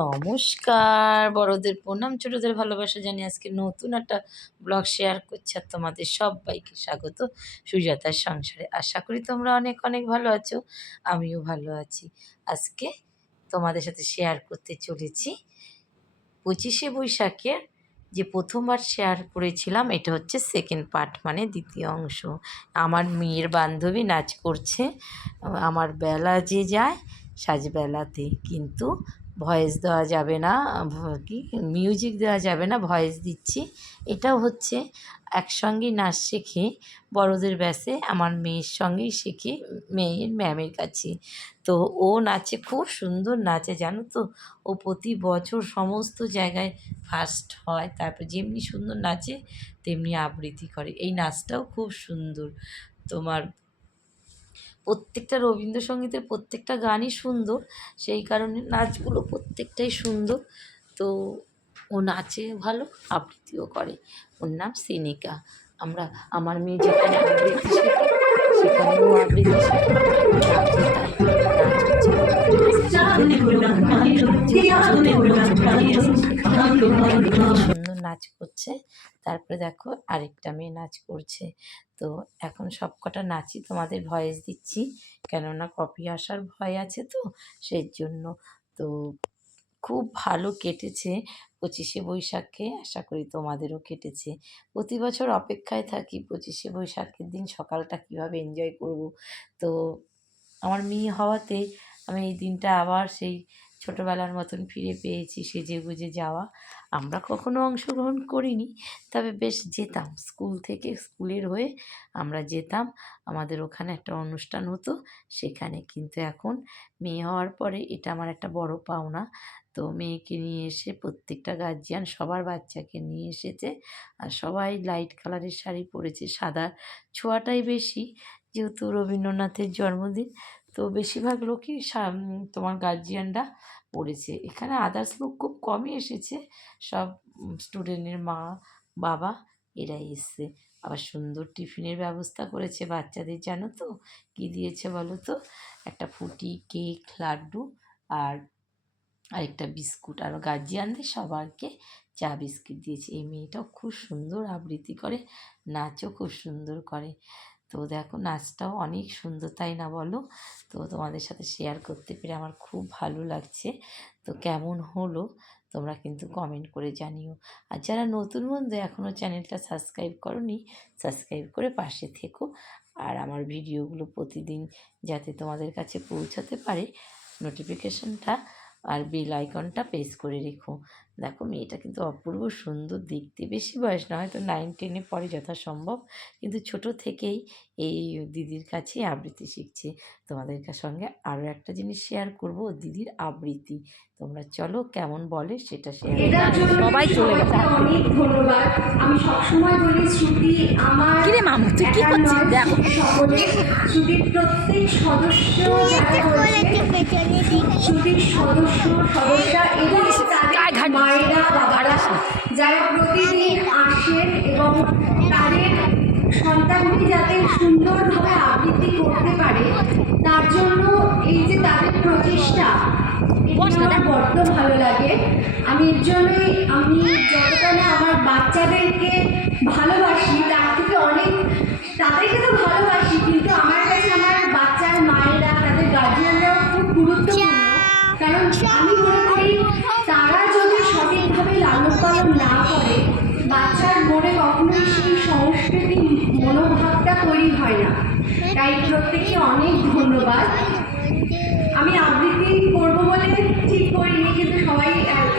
নমস্কার, বড়দের প্রণাম, ছোটদের ভালোবাসা জানিয়ে আজকে নতুন একটা ব্লগ শেয়ার করছি। আর তোমাদের সবাইকে স্বাগত সুজাতার সংসারে। আশা করি তোমরা অনেক অনেক ভালো আছো, আমিও ভালো আছি। আজকে তোমাদের সাথে শেয়ার করতে চলেছি 25শে বৈশাখের যে প্রথমবার শেয়ার করেছিলাম, এটা হচ্ছে সেকেন্ড পার্ট, মানে দ্বিতীয় অংশ। আমার মেয়ের বান্ধবী নাচ করছে। আমার বেলা যে যায় সাজবেলাতে, কিন্তু ভয়েস দেওয়া যাবে না, কি মিউজিক দেওয়া যাবে না, ভয়েস দিচ্ছি। এটাও হচ্ছে একসঙ্গেই নাচ শেখে বড়দের ব্যাসে, আমার মেয়ের সঙ্গেই শেখে, মেয়ের ম্যামের কাছে। তো ও নাচে, খুব সুন্দর নাচে জানো তো। ও প্রতি বছর সমস্ত জায়গায় ফার্স্ট হয়। তারপর যেমনি সুন্দর নাচে তেমনি আবৃত্তি করে। এই নাচটাও খুব সুন্দর। তোমার প্রত্যেকটা রবীন্দ্রসঙ্গীতের প্রত্যেকটা গানই সুন্দর, সেই কারণে নাচগুলো প্রত্যেকটাই সুন্দর। তো ও নাচে ভালো, আবৃত্তিও করে। ওর নাম সিনিকা। আমার মেয়ে যেখানে আবৃত্তি শেখে সেখানেও আবৃত্তি শেখে, নাচও তাই। নাচ হচ্ছে সুন্দর নাচ করছে। তারপরে দেখো আরেকটা মেয়ে নাচ করছে। তো এখন সব কটা নাচই তোমাদের ভয়েস দিচ্ছি, কেননা কপি আসার ভয় আছে, তো সেই জন্য। তো খুব ভালো কেটেছে 25শে বৈশাখে, আশা করি তোমাদেরও কেটেছে। প্রতি বছর অপেক্ষায় থাকি 25শে বৈশাখের দিন সকালটা কীভাবে এনজয় করব। তো আমার মেয়ে হওয়াতে আমি এই দিনটা আবার সেই ছোটোবেলার মতন ফিরে পেয়েছি, সেজে গুজে যাওয়া। আমরা কখনো অংশগ্রহণ করিনি, তবে বেশ যেতাম স্কুল থেকে, স্কুলের হয়ে আমরা যেতাম। আমাদের ওখানে একটা অনুষ্ঠান হতো সেখানে। কিন্তু এখন মেয়ে হওয়ার পরে এটা আমার একটা বড় পাওনা। তো মেয়েকে নিয়ে এসে প্রত্যেকটা গার্জিয়ান সবার বাচ্চাকে নিয়ে এসেছে, আর সবাই লাইট কালারের শাড়ি পরেছে। সাদা ছোঁয়াটাই বেশি, যেহেতু রবীন্দ্রনাথের জন্মদিন। তো বেশিরভাগ লোকই তোমার গার্জিয়ানরা পড়েছে। এখানে আদার্স লোক খুব কমই এসেছে, সব স্টুডেন্টের মা বাবা এরাই এসছে। আবার সুন্দর টিফিনের ব্যবস্থা করেছে বাচ্চাদের। জানো তো কী দিয়েছে বলো তো? একটা ফুটি, কেক, লাড্ডু আর আরেকটা বিস্কুট। আর গার্জিয়ানদের সবাইকে চা বিস্কিট দিয়েছে। এই মেয়েটাও খুব সুন্দর আবৃত্তি করে, নাচও খুব সুন্দর করে। তো দেখো নাচটাও অনেক সুন্দর, তাই না বলো? তো তোমাদের সাথে শেয়ার করতে পেরে আমার খুব ভালো লাগছে। তো কেমন হলো তোমরা কিন্তু কমেন্ট করে জানিও। আর যারা নতুন বন্ধু এখনও চ্যানেলটা সাবস্ক্রাইব করোনি, সাবস্ক্রাইব করে পাশে থেকো। আর আমার ভিডিওগুলো প্রতিদিন যাতে তোমাদের কাছে পৌঁছাতে পারে, নোটিফিকেশনটা আর বেল আইকনটা প্রেস করে রেখো। দেখো মেয়েটা কিন্তু অপূর্ব সুন্দর দেখতে। বেশি বয়স না, হয়তো 9-10-এ পড়ে যথাসম্ভব, কিন্তু ছোট থেকেই এই দিদির কাছে আবৃত্তি শিখছে। তোমাদের সঙ্গে আরও একটা জিনিস শেয়ার করব, দিদির আবৃত্তি। তোমরা চলো কেমন বলে সেটা শেয়ার। সবাই চলে গেছে, অনেক ধন্যবাদ। আমি সবসময় বলি শ্রুতি আমার, কিরে মামু তুই কি করছিস? দেখো সকলে শ্রুতির প্রত্যেক সদস্য, শ্রুতির সদস্যা এবং তাদের মায়েরা বাবারা যারা প্রতিদিন আসেন এবং তাদের সন্তানকে যাতে সুন্দরভাবে আবৃত্তি করতে পারে, তার জন্য এই যে তাদের প্রচেষ্টা, এটা আমার বড্ড ভালো লাগে। আমি এর জন্যই আমি যতটা না আমার বাচ্চাদেরকে ভালোবাসি, তার থেকে অনেক তাদেরকে তো ভালোবাসি, কিন্তু আমার কাছে আমার বাচ্চার মায়েরা, তাদের গার্জিয়ানরাও খুব গুরুত্বপূর্ণ। কারণ আমি মনে করি তারা যদি সঠিকভাবে লালন পালন না করে, বাচ্চার মনে কখনোই সেই সংস্কৃতি মনোভাবটা তৈরি হয় না। তাই প্রত্যেককে অনেক ধন্যবাদ। আমি আবৃত্তি করবো বলে ঠিক করিনি, কিন্তু সবাই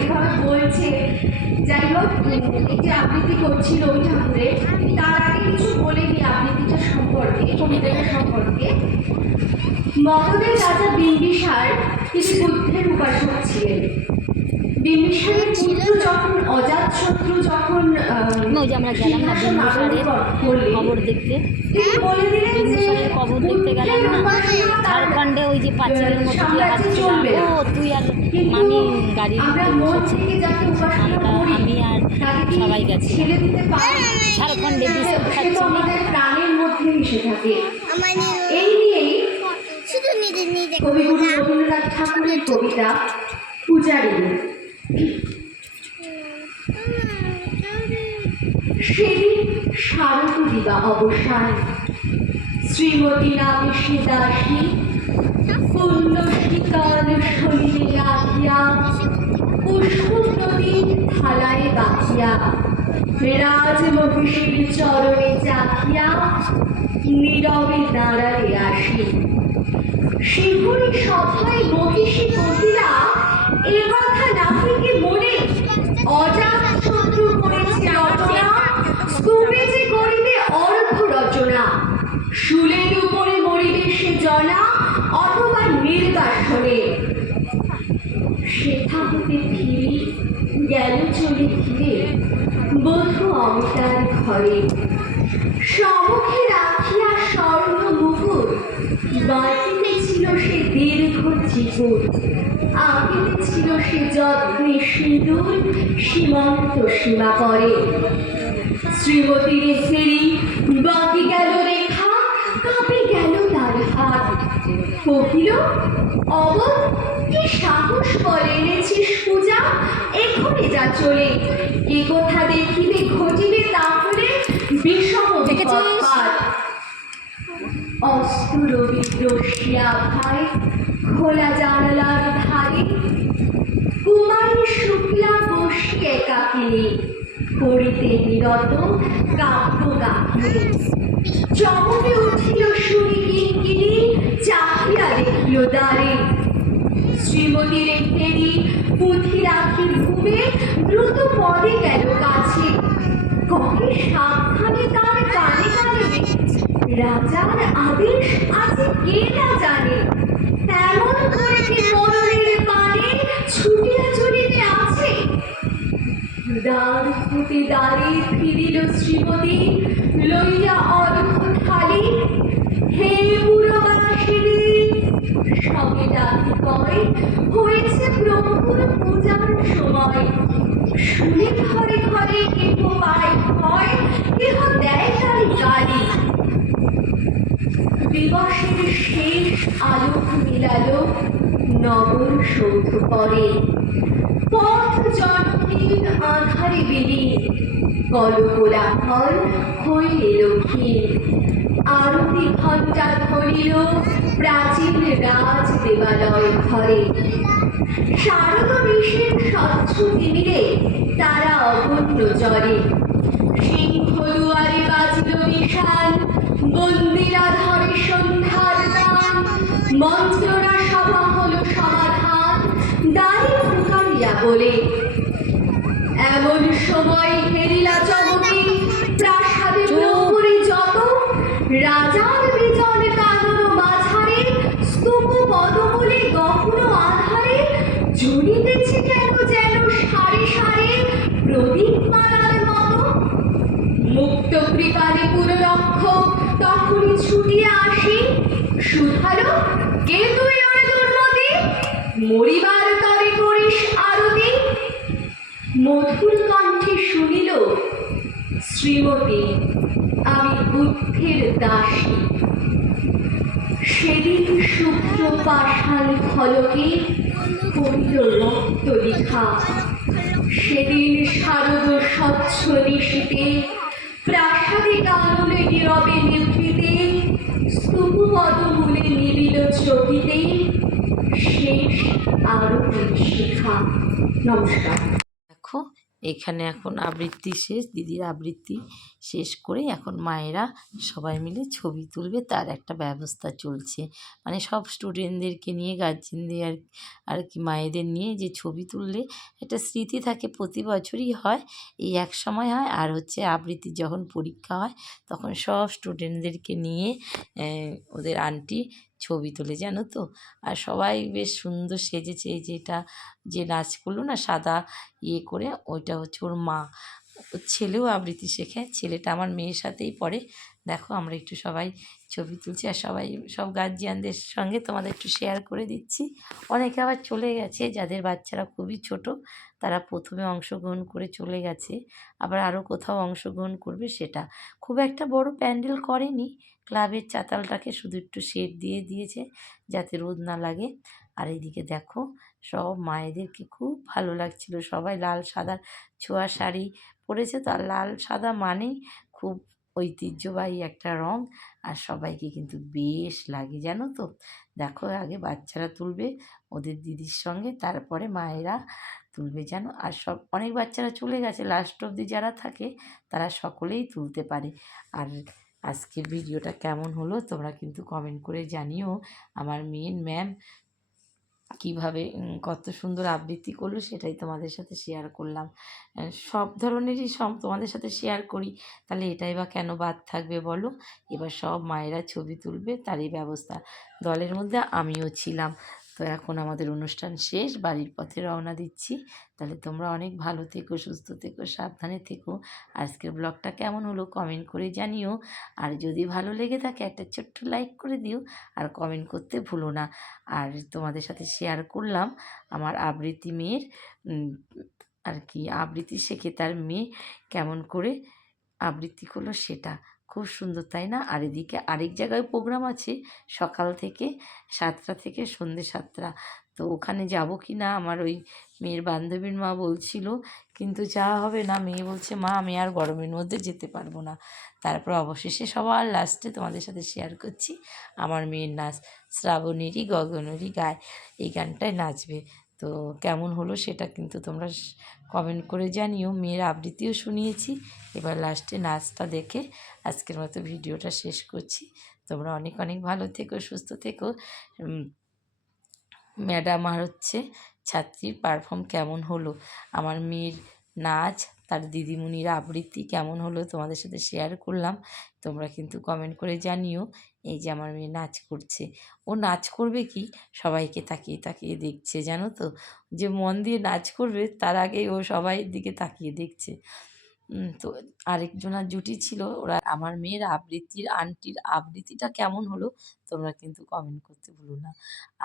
এভাবে বলছে। যাই হোক, এই যে আবৃত্তি করছিল ওই ঠাকুরে, তার আগে কিছু বলিনি আবৃত্তিটা সম্পর্কে, কবিতাটা সম্পর্কে। মগধের রাজা বিম্বিসার তিনি বুদ্ধের উপাসক ছিলেন। বিম্বিসারের পুত্র যখন অজাতশত্রু যখন খবর দেখতে, বিম্বিসারের খবর দেখতে গেলাম না ঝাড়খণ্ডে, ওই যে পাঁচিলের মতো দিয়ে হাঁটছিলাম, ও তুই আর মামি গাড়ি বসেছি, আমি আর সবাই গেছি ঝাড়খণ্ডে বিস্কুট খাচ্ছি। প্রাণের মধ্যে মিশে থাকে। এই নিয়েই শুধু নিজে নিজে কবিতা পূজারী। সেদিন শারদ দিবা অবসান, শ্রীমতী নামে সে দাসী পূর্ণ শীতল শরীরে রাখিয়া পুষ্প নদীর থালায় বাঁধিয়া রাজ মহিষীর চরণে চাহিয়া নীরবে দাঁড়ালে আসি। শিহুরি সভায় মহিষী কহিলা, এ কথা নাকি কি মনে অজাত শত্রু করেছে রচনা, স্তূপে যে করিবে অর্ঘ রচনা, শুলের উপরে মরিবে সে জনা অথবা নির্বাসনে। সেথা হতে ফিরি গেল চলে ফিরে বধূ অমিতার ঘরে, সমুখে রাখিয়া স্বর্ণ মুকুট বাটিতে ছিল সে দীর্ঘ চিকুট, আঁকিতে ছিল সে যত্নে সিঁদুর সীমন্ত সীমা করে। শ্রীমতীর ফেরি বাকি গেল রেখা, কাঁপে গেল তার হাত, কহিল, অবধ কি সাহস করে এনেছিস পূজা, এখনই যা চলে, কে কোথা দেখিবে ঘটিবে তাহলে বিষম বিপদ। অস্ত রবি রসিয়া ভাই খোলা জানালার ধারে কুমারী শুক্লা বসি একাকিনী করিতে নিরত কাব্য গাহিনী। চমকে উঠিল শুনি কিঙ্কিনী, চাহিয়া দেখিল দ্বারে শ্রীমতীর ফেরি পুঁথি রাখি ঘুমে দ্রুত পদে গেল কাছে, কহে সাবধানে তার কানে কানে, রাজার আদেশ আছে কে না জানে, তেমন করে কি মরণের পানে ছুটিয়া চলিতে আছে। দ্বার হতে দ্বারে ফিরিল শ্রীমতী লইয়া অর্ঘ থালি, হে পুরবাসিনী সবে ডাকি কয় হয়েছে প্রভুর পূজার সময়, শুনে ঘরে ঘরে কেহ পায় ভয়, কেহ দেয় তারি গালি। দিবসের শেষ আলোক মিলালো নগর সৌধ পরে, পথ জনহীন আধারে বিলীন কলকোলাহল হইলে লক্ষীর। আরতি ঘণ্টা ধরিল প্রাচীন রাজ দেবালয় ঘরে, শারদ বিষের স্বচ্ছ তিমিরে তারা অগণ্য জরে। সিংহ দুয়ারে বাজিল নিশান, বন্দিরা ধরে সন্ধ্যার গান, মন্ত্ররা সভা হলো সমাধান দ্বারে ফুকারিয়া বলে। এমন সময় হেরিলা চমকে প্রাসাদে প্রহরী যত, রাজার বিজন কানন মাঝারে স্তূপ পদমূলে গহন আধারে জ্বলিতেছে কেন যেন সারে সারে প্রদীপ মালার মতো। মুক্ত কৃপালে পুররক্ষক তখনই ছুটিয়া আসি, শুধালো, কে তুই ওরে দুর্মতি, মরিবার তরে করিস আরতি। মধুর কণ্ঠে শুনিল, শ্রীমতী আমি বুদ্ধের দাসী। সেদিন শুক্র পাষাণ ফলকে করিল রক্ত লিখা, সেদিন শারদ স্বচ্ছ নিশীতে প্রাসাদে কাননে নীরবে নিভৃতে স্তূপ পদমূলে নিবিল চকিতে শেষ আরতির শিখা। নমস্কার। দেখো এখানে এখন আবৃত্তি শেষ, দিদির আবৃত্তি শেষ করে এখন মায়েরা সবাই মিলে ছবি তুলবে তার একটা ব্যবস্থা চলছে। মানে সব স্টুডেন্টদেরকে নিয়ে গার্জেনদের আর কি মায়েদের নিয়ে যে ছবি তুললে একটা স্মৃতি থাকে, প্রতি বছরই হয়, এই এক সময় হয়। আর হচ্ছে আবৃত্তি যখন পরীক্ষা হয় তখন সব স্টুডেন্টদেরকে নিয়ে ওদের আন্টি ছবি তোলে, জানো তো। আর সবাই বেশ সুন্দর সেজেছে। এই যেটা যে নাচ করলো না সাদা ইয়ে করে, ওইটা হচ্ছে ওর মা। ওর ছেলেও আবৃত্তি শেখে, ছেলেটা আমার মেয়ের সাথেই পড়ে। দেখো আমরা একটু সবাই ছবি তুলছি, আর সবাই সব গার্জিয়ানদের সঙ্গে তোমাদের একটু শেয়ার করে দিচ্ছি। অনেকে আবার চলে গেছে, যাদের বাচ্চারা খুবই ছোট তারা প্রথমে অংশগ্রহণ করে চলে গেছে, আবার আরও কোথাও অংশগ্রহণ করবে। সেটা খুব একটা বড় প্যান্ডেল করেনি, ক্লাবের চাতালটাকে শুধু একটু শেড দিয়ে দিয়েছে যাতে রোদ না লাগে। আর এইদিকে দেখো সব মায়েদেরকে খুব ভালো লাগছিল, সবাই লাল সাদা ছোঁয়া শাড়ি পরেছে, তো আর লাল সাদা মানেই খুব ঐতিহ্যবাহী একটা রং, আর সবাইকে কিন্তু বেশ লাগে জানো তো। দেখো আগে বাচ্চারা তুলবে ওদের দিদির সঙ্গে, তারপরে মায়েরা তুলবে জানো। আর সব অনেক বাচ্চারা চলে গেছে, লাস্ট অবধি যারা থাকে তারা সকলেই তুলতে পারে। আর আজকের ভিডিওটা কেমন হলো তোমরা কিন্তু কমেন্ট করে জানিও। আমার মেন ম্যাম কীভাবে কত সুন্দর আবৃত্তি করলো সেটাই তোমাদের সাথে শেয়ার করলাম। সব ধরনেরই সব তোমাদের সাথে শেয়ার করি, তাহলে এটাই বা কেন বাদ থাকবে বলো। এবার সব মায়েরা ছবি তুলবে তারই ব্যবস্থা, দলের মধ্যে আমিও ছিলাম। তো এখন আমাদের অনুষ্ঠান শেষ, বাড়ির পথে রওনা দিচ্ছি। তাহলে তোমরা অনেক ভালো থেকো, সুস্থ থেকো, সাবধানে থেকো। আজকের ব্লগটা কেমন হলো কমেন্ট করে জানিও। আর যদি ভালো লেগে থাকে একটা ছোট্ট লাইক করে দিও, আর কমেন্ট করতে ভুলো না। আর তোমাদের সাথে শেয়ার করলাম আমার আবৃত্তি মেয়ের আর কি আবৃত্তি শেখে তার মেয়ে কেমন করে আবৃত্তি করলো সেটা, খুব সুন্দর তাই না। আর এদিকে আরেক জায়গায় প্রোগ্রাম আছে সকাল থেকে 7টা থেকে সন্ধ্যে 7টা, তো ওখানে যাব কি না আমার ওই মেয়ের বান্ধবীর মা বলছিল, কিন্তু যাওয়া হবে না। মেয়ে বলছে মা আমি আর গরমের মধ্যে যেতে পারবো না। তারপর অবশেষে সবার লাস্টে তোমাদের সাথে শেয়ার করছি আমার মেয়ের নাচ, শ্রাবণেরই গগনেরই গায়, এই গানটায় নাচবে। তো কেমন হলো সেটা কিন্তু তোমরা কমেন্ট করে জানিও। মেয়ের আবৃত্তিও শুনিয়েছি, এবার লাস্টে নাচটা দেখে আজকের মতো ভিডিওটা শেষ করছি। তোমরা অনেক অনেক ভালো থেকো, সুস্থ থেকো। ম্যাডাম আর ছাত্রীর পারফর্ম কেমন হলো, আমার মেয়ের নাচ, তার দিদিমণির আবৃত্তি কেমন হলো তোমাদের সাথে শেয়ার করলাম। তোমরা কিন্তু কমেন্ট করে জানিও। এই যে আমার মেয়ে নাচ করছে, ও নাচ করবে কি সবাইকে তাকিয়ে তাকিয়ে দেখছে জানো তো, যে মন দিয়ে নাচ করবে তার আগেই ও সবাই দিকে তাকিয়ে দেখছে। তো আরেকজনার জুটি ছিল, ওরা আমার মেয়ের আন্টির আবৃত্তিটা কেমন হলো তোমরা কিন্তু কমেন্ট করতে ভুলো না।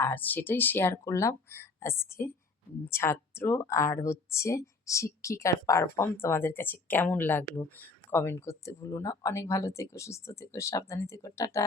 আর সেটাই শেয়ার করলাম আজকে। ছাত্র আর শিক্ষিকার পারফর্ম তোমাদের কাছে কেমন লাগলো কমেন্ট করতে ভুলো না। অনেক ভালো থেকো, সুস্থ থেকো, সাবধানে থেকো, টাটা।